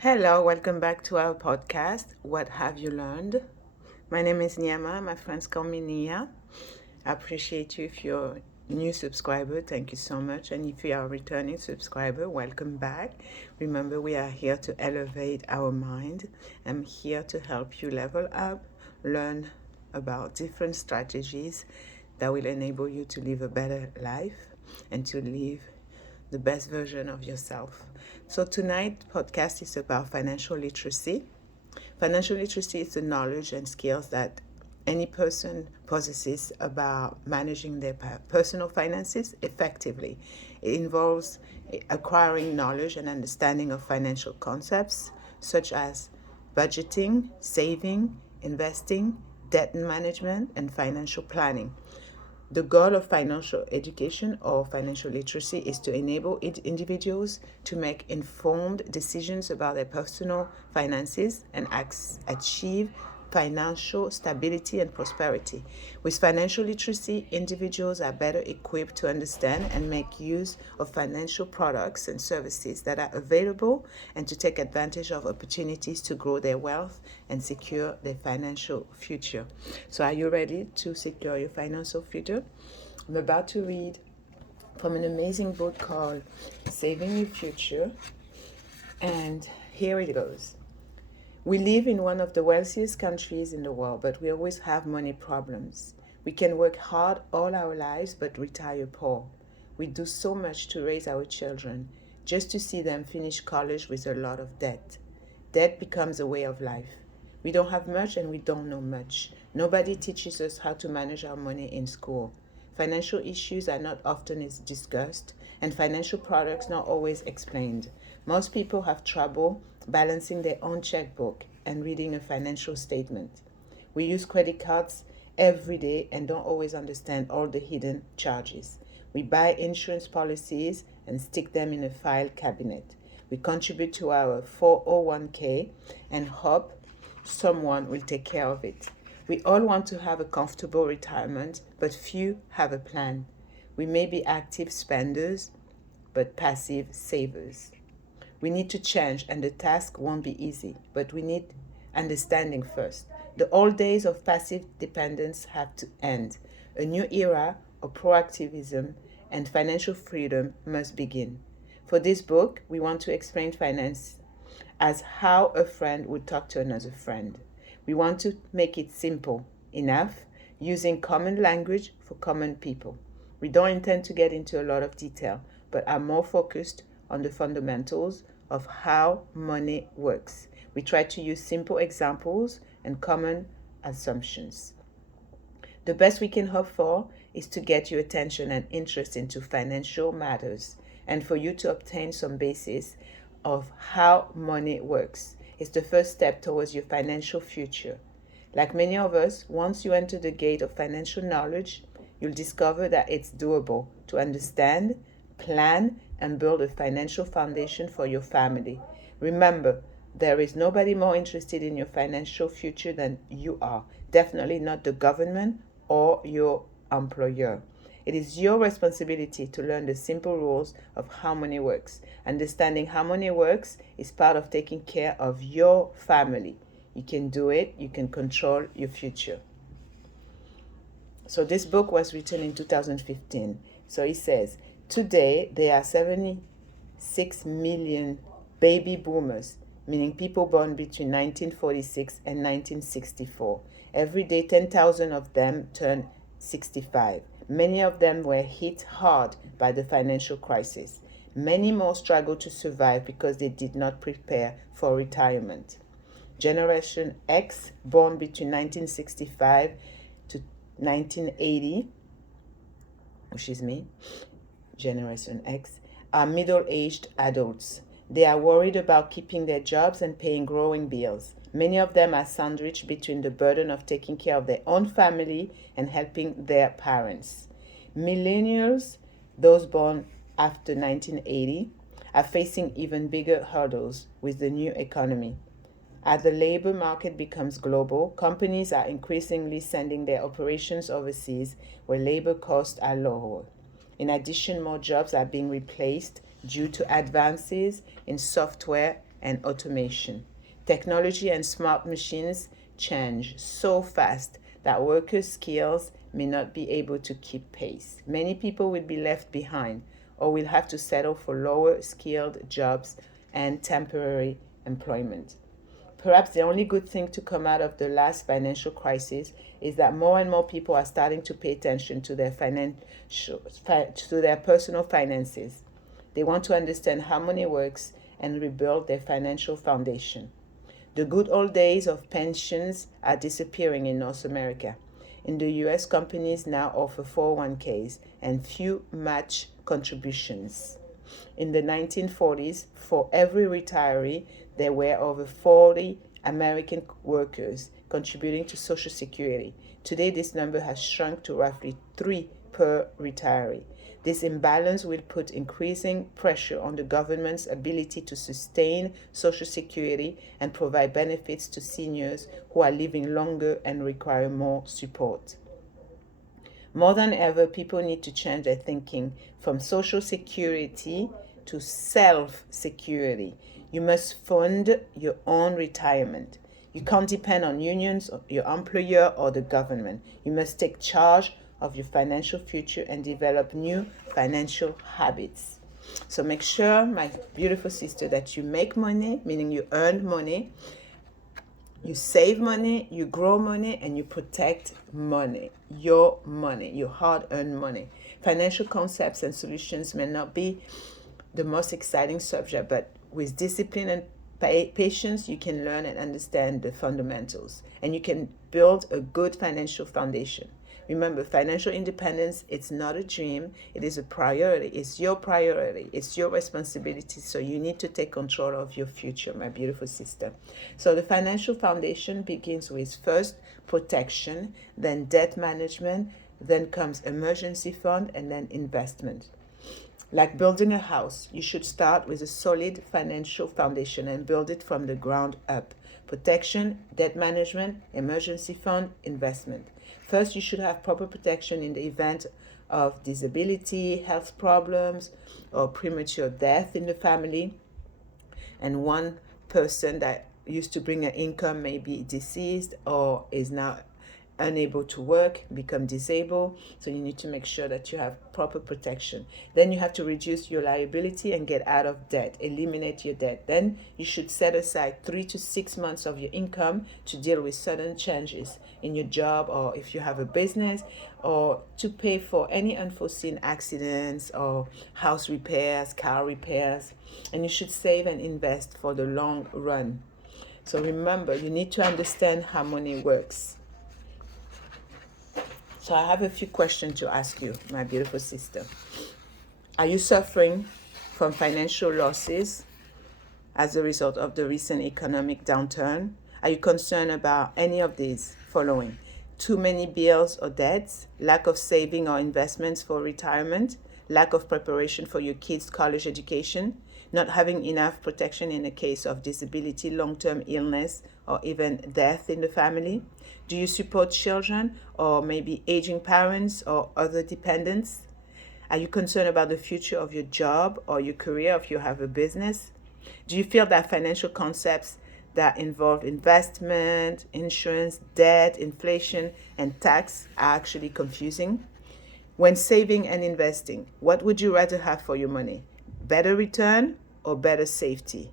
Hello, welcome back to our podcast. What have you learned? My name is Niama. My friends call me Nia. I appreciate you if you're a new subscriber. Thank you so much. And if you are a returning subscriber, welcome back. Remember, we are here to elevate our mind. I'm here to help you level up, learn about different strategies that will enable you to live a better life and to live the best version of yourself. So tonight's podcast is about financial literacy. Financial literacy is the knowledge and skills that any person possesses about managing their personal finances effectively. It involves acquiring knowledge and understanding of financial concepts such as budgeting, saving, investing, debt management, and financial planning. The goal of financial education or financial literacy is to enable individuals to make informed decisions about their personal finances and achieve financial stability and prosperity. With financial literacy, individuals are better equipped to understand and make use of financial products and services that are available and to take advantage of opportunities to grow their wealth and secure their financial future. So, are you ready to secure your financial future? I'm about to read from an amazing book called Saving Your Future, and here it goes. We live in one of the wealthiest countries in the world, but we always have money problems. We can work hard all our lives but retire poor. We do so much to raise our children just to see them finish college with a lot of debt. Debt becomes a way of life. We don't have much and we don't know much. Nobody teaches us how to manage our money in school. Financial issues are not often discussed, and financial products not always explained. Most people have trouble balancing their own checkbook and reading a financial statement. We use credit cards every day and don't always understand all the hidden charges. We buy insurance policies and stick them in a file cabinet. We contribute to our 401k and hope someone will take care of it. We all want to have a comfortable retirement, but few have a plan. We may be active spenders, but passive savers. We need to change, and the task won't be easy, but we need understanding first. The old days of passive dependence have to end. A new era of proactivism and financial freedom must begin. For this book, we want to explain finance as how a friend would talk to another friend. We want to make it simple enough, using common language for common people. We don't intend to get into a lot of detail, but are more focused on the fundamentals of how money works. We try to use simple examples and common assumptions. The best we can hope for is to get your attention and interest into financial matters and for you to obtain some basis of how money works. It's the first step towards your financial future. Like many of us, once you enter the gate of financial knowledge, you'll discover that it's doable to understand, plan, and build a financial foundation for your family. Remember, there is nobody more interested in your financial future than you are. Definitely not the government or your employer. It is your responsibility to learn the simple rules of how money works. Understanding how money works is part of taking care of your family. You can do it, you can control your future. So this book was written in 2015. So it says, today there are 76 million baby boomers, meaning people born between 1946 and 1964. Every day 10,000 of them turn 65. Many of them were hit hard by the financial crisis. Many more struggle to survive because they did not prepare for retirement. Generation X, born between 1965 to 1980, which is me, Generation X, are middle-aged adults. They are worried about keeping their jobs and paying growing bills. Many of them are sandwiched between the burden of taking care of their own family and helping their parents. Millennials, those born after 1980, are facing even bigger hurdles with the new economy. As the labor market becomes global, companies are increasingly sending their operations overseas where labor costs are lower. In addition, more jobs are being replaced due to advances in software and automation. Technology and smart machines change so fast that workers' skills may not be able to keep pace. Many people will be left behind or will have to settle for lower skilled jobs and temporary employment. Perhaps the only good thing to come out of the last financial crisis is that more and more people are starting to pay attention to their personal finances. They want to understand how money works and rebuild their financial foundation. The good old days of pensions are disappearing in North America. In the US, companies now offer 401ks and few match contributions. In the 1940s, for every retiree, there were over 40 American workers contributing to Social Security. Today, this number has shrunk to roughly 3 per retiree. This imbalance will put increasing pressure on the government's ability to sustain Social Security and provide benefits to seniors who are living longer and require more support. More than ever, people need to change their thinking from Social Security to self-security. You must fund your own retirement. You can't depend on unions, your employer, or the government. You must take charge of your financial future and develop new financial habits. So make sure, my beautiful sister, that you make money, meaning you earn money, you save money, you grow money, and you protect money, your hard-earned money. Financial concepts and solutions may not be the most exciting subject, but with discipline and patience, you can learn and understand the fundamentals, and you can build a good financial foundation. Remember, financial independence, it's not a dream, it is a priority. It's your priority. It's your responsibility. So you need to take control of your future, my beautiful sister. So the financial foundation begins with first protection, then debt management, then comes emergency fund, and then investment. Like building a house, you should start with a solid financial foundation and build it from the ground up. Protection, debt management, emergency fund, investment. First, you should have proper protection in the event of disability, health problems, or premature death in the family. And one person that used to bring an income may be deceased or is now unable to work, become disabled. So you need to make sure that you have proper protection. Then you have to reduce your liability and get out of debt, eliminate your debt. Then you should set aside 3 to 6 months of your income to deal with sudden changes in your job, or if you have a business, or to pay for any unforeseen accidents or house repairs, car repairs. And you should save and invest for the long run. So remember, you need to understand how money works. So I have a few questions to ask you, my beautiful sister. Are you suffering from financial losses as a result of the recent economic downturn? Are you concerned about any of these following? Too many bills or debts, lack of saving or investments for retirement, lack of preparation for your kids' college education, not having enough protection in the case of disability, long-term illness, or even death in the family? Do you support children or maybe aging parents or other dependents? Are you concerned about the future of your job or your career if you have a business? Do you feel that financial concepts that involve investment, insurance, debt, inflation, and tax are actually confusing? When saving and investing, what would you rather have for your money? Better return or better safety?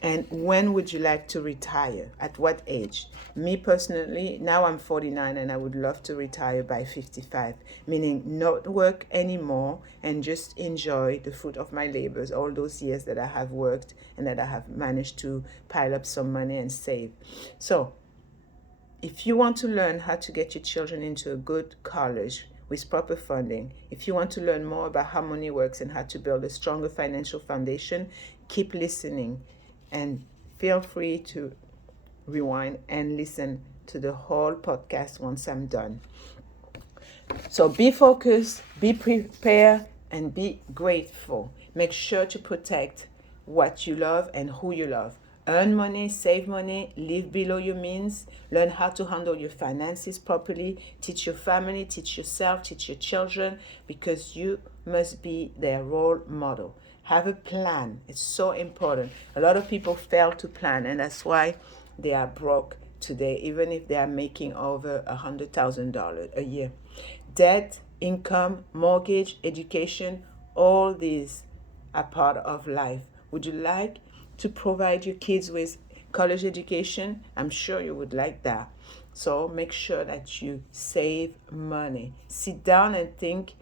And when would you like to retire? At what age? Me personally, now I'm 49 and I would love to retire by 55, meaning not work anymore and just enjoy the fruit of my labors, all those years that I have worked and that I have managed to pile up some money and save. So if you want to learn how to get your children into a good college with proper funding, if you want to learn more about how money works and how to build a stronger financial foundation, keep listening. And feel free to rewind and listen to the whole podcast once I'm done. So be focused, be prepared, and be grateful. Make sure to protect what you love and who you love. Earn money, save money, live below your means, learn how to handle your finances properly, teach your family, teach yourself, teach your children, because you must be their role model. Have a plan. It's so important. A lot of people fail to plan, and that's why they are broke today, even if they are making over $100,000 a year. Debt, income, mortgage, education, all these are part of life. Would you like to provide your kids with college education? I'm sure you would like that. So make sure that you save money. Sit down and think,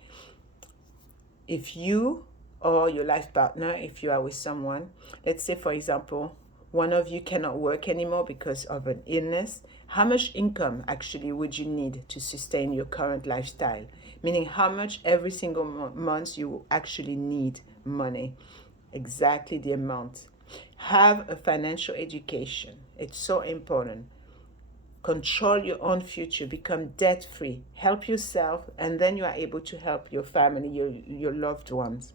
if you or your life partner, if you are with someone, let's say, for example, one of you cannot work anymore because of an illness, how much income actually would you need to sustain your current lifestyle? Meaning, how much every single month you actually need money. Exactly the amount. Have a financial education. It's so important. Control your own future, become debt free, help yourself, and then you are able to help your family, your loved ones.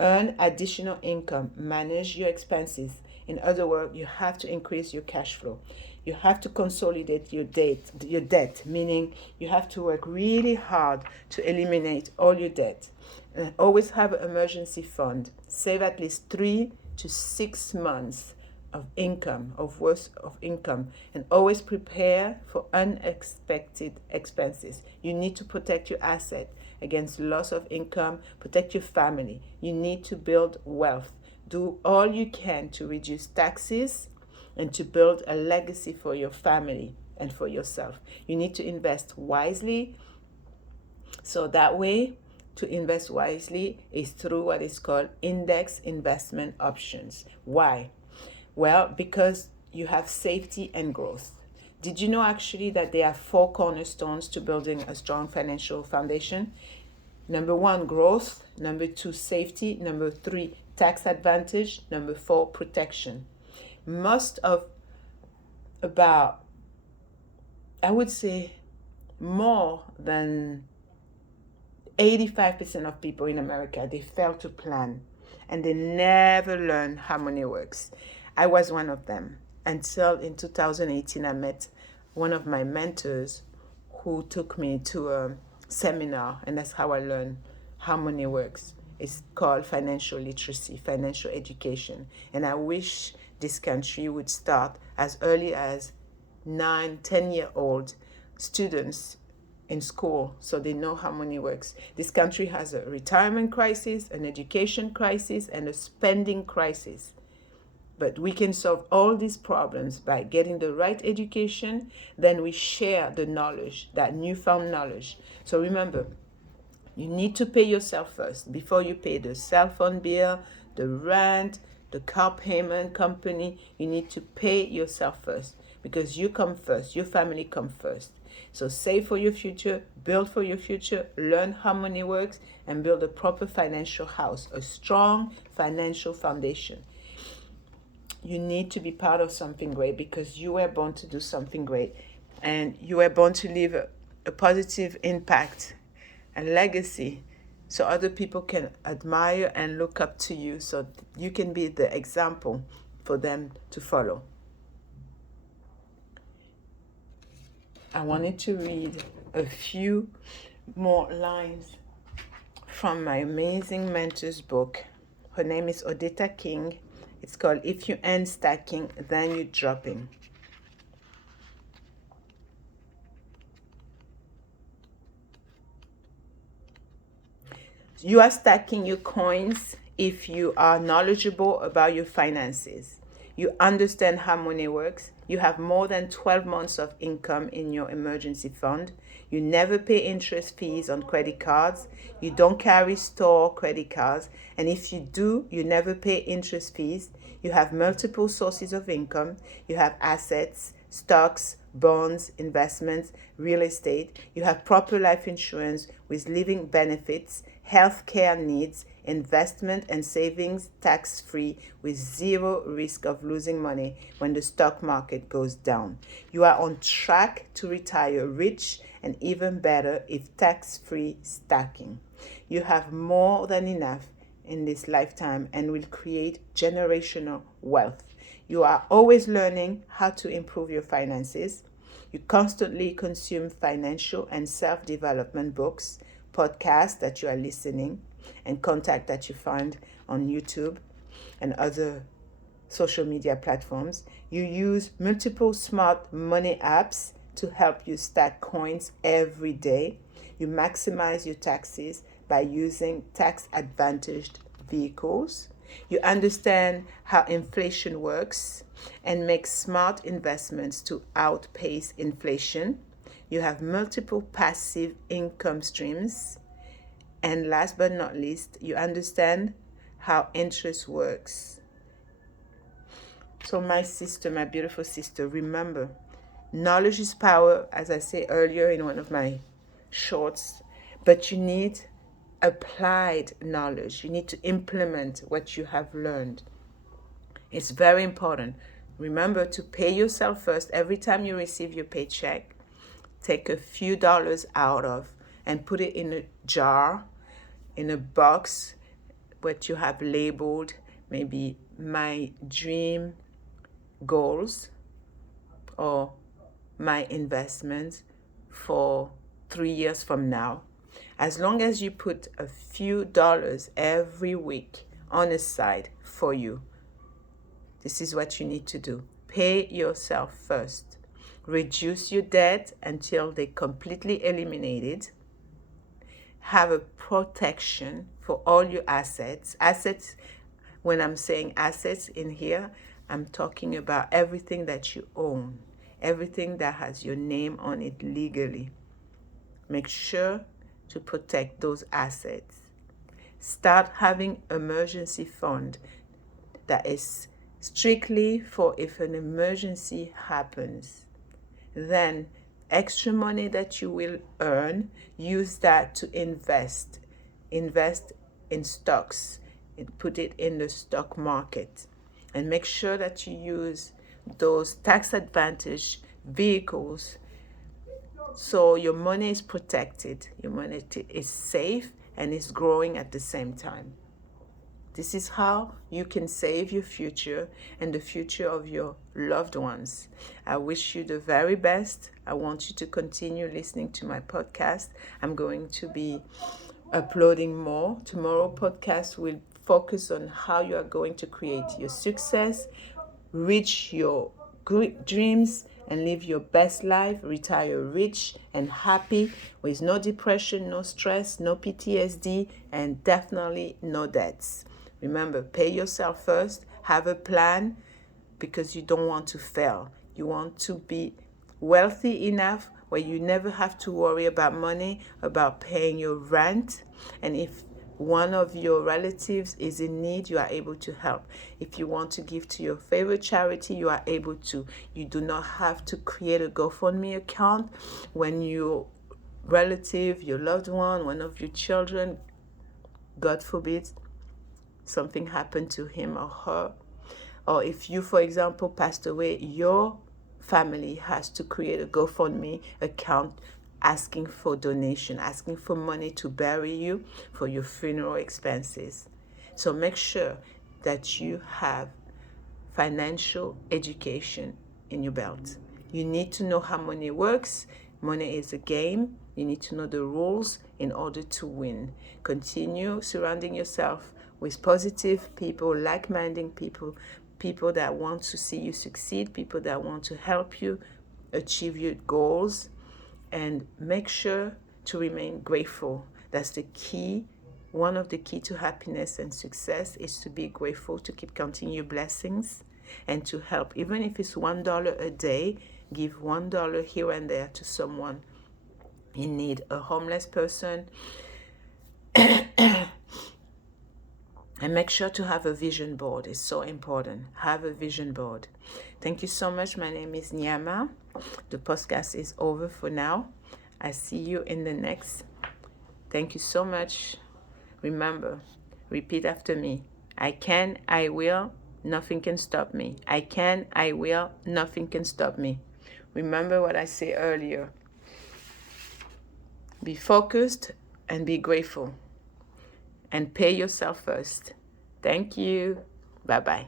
Earn additional income, manage your expenses. In other words, you have to increase your cash flow. You have to consolidate your debt, meaning you have to work really hard to eliminate all your debt. Always have an emergency fund. Save at least 3 to 6 months of income, of income, and always prepare for unexpected expenses. You need to protect your asset against loss of income, protect your family. You need to build wealth. Do all you can to reduce taxes and to build a legacy for your family and for yourself. You need to invest wisely. So that way, to invest wisely is through what is called index investment options. Why? Well, because you have safety and growth. Did you know actually that there are 4 cornerstones to building a strong financial foundation? Number 1, growth. Number 2, safety. Number 3, tax advantage. Number 4, protection. Most of about, I would say, more than 85% of people in America, they fail to plan and they never learn how money works. I was one of them until in 2018 I met one of my mentors who took me to a seminar, and that's how I learned how money works. It's called financial literacy, financial education. And I wish this country would start as early as 9, 10-year-old students in school so they know how money works. This country has a retirement crisis, an education crisis, and a spending crisis. But we can solve all these problems by getting the right education. Then we share the knowledge, that newfound knowledge. So remember, you need to pay yourself first before you pay the cell phone bill, the rent, the car payment company. You need to pay yourself first because you come first, your family come first. So save for your future, build for your future, learn how money works, and build a proper financial house, a strong financial foundation. You need to be part of something great because you were born to do something great, and you were born to leave a positive impact, a legacy, so other people can admire and look up to you, so you can be the example for them to follow. I wanted to read a few more lines from my amazing mentor's book. Her name is Odetta King. It's called If You Ain't Stacking, Then You're Dropping. You are stacking your coins if you are knowledgeable about your finances. You understand how money works. You have more than 12 months of income in your emergency fund. You never pay interest fees on credit cards. You don't carry store credit cards. And if you do, you never pay interest fees. You have multiple sources of income. You have assets, stocks, bonds, investments, real estate. You have proper life insurance with living benefits, health care needs, investment and savings tax-free with zero risk of losing money when the stock market goes down. You are on track to retire rich, and even better if tax-free stacking. You have more than enough in this lifetime and will create generational wealth. You are always learning how to improve your finances. You constantly consume financial and self-development books, podcasts that you are listening, and content that you find on YouTube and other social media platforms. You use multiple smart money apps to help you stack coins every day. You maximize your taxes by using tax advantaged vehicles. You understand how inflation works and make smart investments to outpace inflation. You have multiple passive income streams. And last but not least, you understand how interest works. So my sister, my beautiful sister, remember, knowledge is power, as I said earlier in one of my shorts, but you need applied knowledge. You need to implement what you have learned. It's very important. Remember to pay yourself first. Every time you receive your paycheck, take a few dollars out of and put it in a jar, in a box, what you have labeled, maybe my dream goals or my investments for 3 years from now. As long as you put a few dollars every week on the side for you, this is what you need to do. Pay yourself first. Reduce your debt until they completely eliminated. Have a protection for all your assets. Assets, when I'm saying assets in here, I'm talking about everything that you own, everything that has your name on it legally. Make sure to protect those assets. Start having emergency fund that is strictly for if an emergency happens. Then extra money that you will earn, use that to invest. Invest in stocks and put it in the stock market. And make sure that you use those tax advantage vehicles so your money is protected, your money is safe and is growing at the same time. This is how you can save your future and the future of your loved ones. I wish you the very best. I want you to continue listening to my podcast. I'm going to be uploading more. Tomorrow podcast will focus on how you are going to create your success, reach your dreams, and live your best life. Retire rich and happy with no depression, no stress, no PTSD, and definitely no debts. Remember, pay yourself first. Have a plan because you don't want to fail. You want to be wealthy enough where you never have to worry about money, about paying your rent. And if one of your relatives is in need, you are able to help. If you want to give to your favorite charity, you are able to. You do not have to create a GoFundMe account when your relative, your loved one of your children, God forbid, something happened to him or her. Or if you, for example, passed away, your family has to create a GoFundMe account asking for donation, asking for money to bury you for your funeral expenses. So make sure that you have financial education in your belt. You need to know how money works. Money is a game. You need to know the rules in order to win. Continue surrounding yourself with positive people, like-minded people, people that want to see you succeed, people that want to help you achieve your goals, and make sure to remain grateful. That's the key. One of the key to happiness and success is to be grateful, to keep counting your blessings, and to help. Even if it's $1 a day, give $1 here and there to someone in need, a homeless person. And make sure to have a vision board. It's so important. Have a vision board. Thank you so much. My name is Nyama. The podcast is over for now. I see you in the next. Thank you so much. Remember, repeat after me. I can, I will, nothing can stop me. I can, I will, nothing can stop me. Remember what I said earlier. Be focused and be grateful. And pay yourself first. Thank you. Bye-bye.